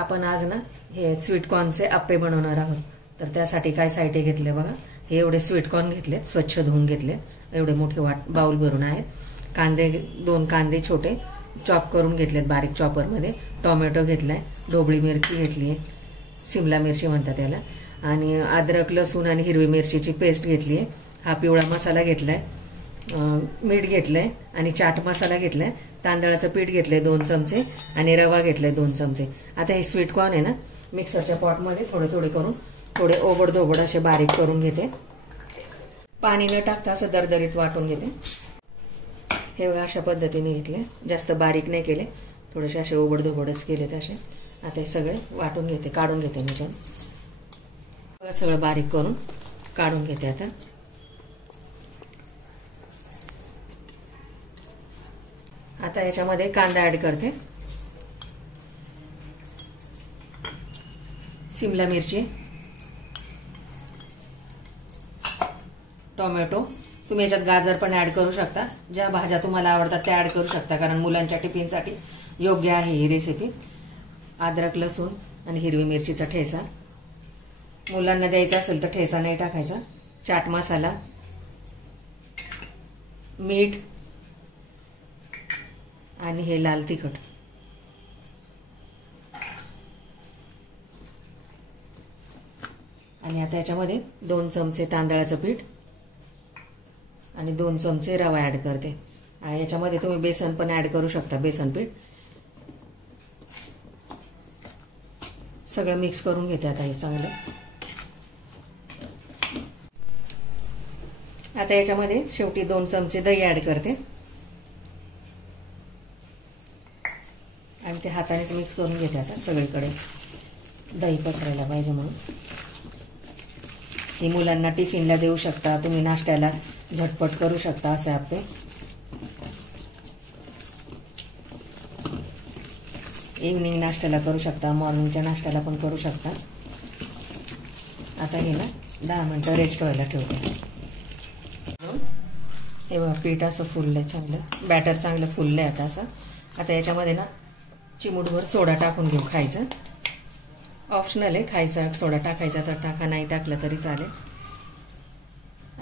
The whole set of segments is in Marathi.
आपण आज ना हे स्वीट कॉर्नचे आप्पे बनवणार आहोत। तर त्यासाठी काय साहित्य घेतले बघा। हे एवढे स्वीट कॉर्न घेतले, स्वच्छ धुवून घेतले, एवढे मोठे बाउल भरून आहेत। कांदे 2 कांदे छोटे चॉप करून घेतलेत बारीक चॉपर मध्ये। टोमॅटो घेतलाय, ढोबळी मिरची घेतली, शिमला मिरची म्हणतात त्याला, आणि अद्रक लसूण आणि हिरवी मिरचीची पेस्ट घेतली आहे। हा पिवळा मसाला घेतलाय, मीठ घेतलंय आणि चाट मसाला घेतलाय, तांदळाचं पीठ घेतलंय 2 चमचे आणि रवा घेतलाय 2 चमचे। आता हे स्वीट कॉर्न आहे ना मिक्सरच्या पॉट मध्ये थोडे थोडे करून थोडे ओबड-धोबड असे बारीक करून घेते। पाणी न टाकता असं दरदरीत वाटून घेते। हे बघा अशा पद्धतीने घेतले, जास्त बारीक नाही केले, थोडेसे असे ओबड-धोबडच केले असे। आता हे सगळे वाटून घेते, काढून घेते मी सगळं बारीक करून काढून घेते। आता याच्यामध्ये कांदा ऍड करते, शिमला मिरची, टोमॅटो, तुम्ही याच्यात गाजर पण ऍड करू शकता, ज्या भाज्या तुम्हाला आवडतात त्या ऍड करू शकता, कारण मुलांच्या टिफिनसाठी योग्य आहे ही रेसिपी। अद्रक लसूण आणि हिरवी मिरचीचा ठेचा, मुलांना द्यायचा असेल तर ठेचा नाही टाकायचा। चाट मसाला, मीठ आणि हे लाल तिखट। आणि आता याच्यामध्ये 2 चमचे तांदळाचं पीठ आणि 2 चमचे रवा ऍड करते। आणि याच्यामध्ये तुम्ही बेसन पण ऍड करू शकता, बेसन पीठ। सगळं मिक्स करून घेते आता हे चांगलं। आता याच्यामध्ये शेवटी 2 चमचे दही ऍड करते आणि ते हातानेच मिक्स करून घेते आता सगळीकडे, दही पसरायला पाहिजे म्हणून। हे मुलांना टिफिनला देऊ शकता, तुम्ही नाश्त्याला झटपट करू शकता असे आप्पे। इव्हनिंग नाश्त्याला करू शकता, मॉर्निंगच्या नाश्त्याला पण करू शकता। आता हे ना 10 मिनिटं रेस्ट व्हायला ठेवते। हे बघा पीठ असं फुललंय चांगलं, बॅटर चांगलं फुललंय आता असं। आता याच्यामध्ये ना चिमूटभर सोडा टाकून घेऊ, खायचा ऑप्शनल आहे, खायचा सोडा टाकायचा तर टाका, नाही टाकलं तरी चालेल।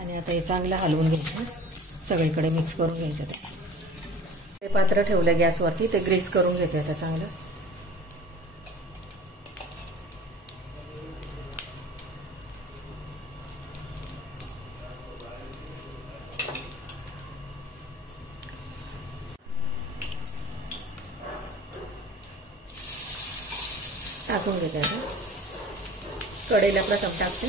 आणि आता हे चांगलं हलवून घ्यायचं, सगळीकडे मिक्स करून घ्यायचं। ते पात्र ठेवलं गॅसवरती, ते ग्रीस करून घेते आता चांगलं। टाकून घेते आता, कढईला प्रथम टाकते,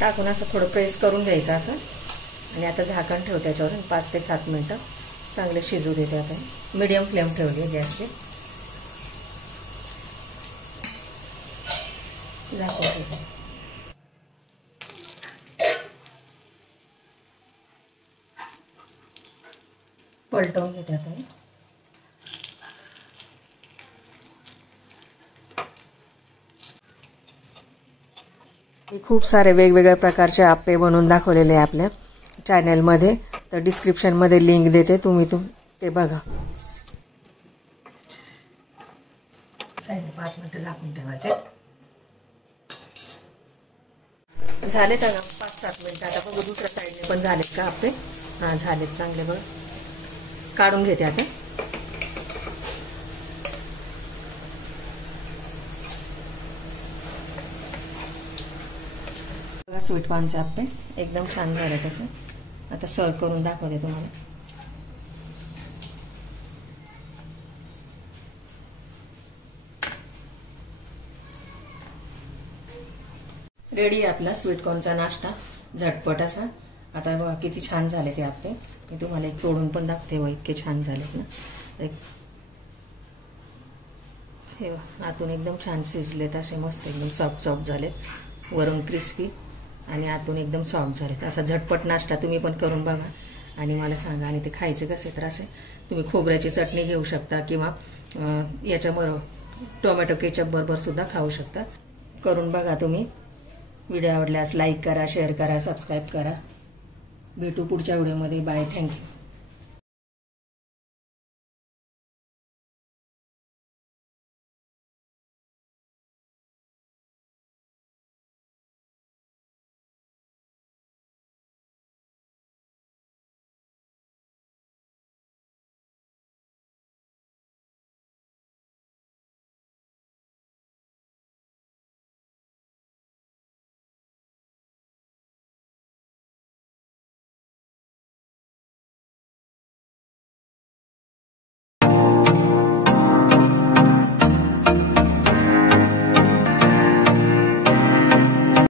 टाकून असं थोडं प्रेस करून घ्यायचं असं। आणि आता झाकण ठेवते त्याच्यावर 5 ते 7 मिनिटं चांगले शिजू देते। आता मीडियम फ्लेम ठेवली गॅसची, झाकून ठेवते, पलटवून घेते आता। खूप सारे वेगवेगळ्या प्रकारचे आप्पे बनवून दाखवलेले आहे आपल्या चॅनलमध्ये, तर डिस्क्रिप्शनमध्ये लिंक देते, तुम्ही ते बघा। साईडने 5 मिनिटं झाकून ठेवायचे। झाले का 5-7 मिनिटं, आता बघू दुसऱ्या साईडने पण झालेत का आप्पे। हां झालेत चांगले बघ, काढून घेते आता। बघा स्वीट कॉर्नचे आप्पे एकदम छान झाले तसे। आता सर्व करून दाखवते तुम्हाला। रेडी आपला स्वीट कॉर्नचा नाश्ता, झटपट असा। आता बघा किती छान झाले ते आप्पे, मी तुम्हाला एक तोडून पण दाखवते, व इतके छान झालेत ना। हे आतून एकदम छान शिजलेत असे, मस्त एकदम सॉफ्ट सॉफ्ट झालेत, वरून क्रिस्पी आणि आतून एकदम सॉफ्ट झालेत। असा झटपट नाश्ता तुम्ही पण करून बघा आणि मला सांगा। आणि ते खायचे कसे तर असे तुम्ही खोबऱ्याची चटणी घेऊ शकता किंवा याच्याबरोबर टोमॅटो केचप बरोबर सुद्धा खाऊ शकता। करून बघा तुम्ही। व्हिडिओ आवडल्यास लाईक करा, शेअर करा, सबस्क्राईब करा। भेटू पुढच्या व्हिडिओमध्ये. बाय. थँक्यू.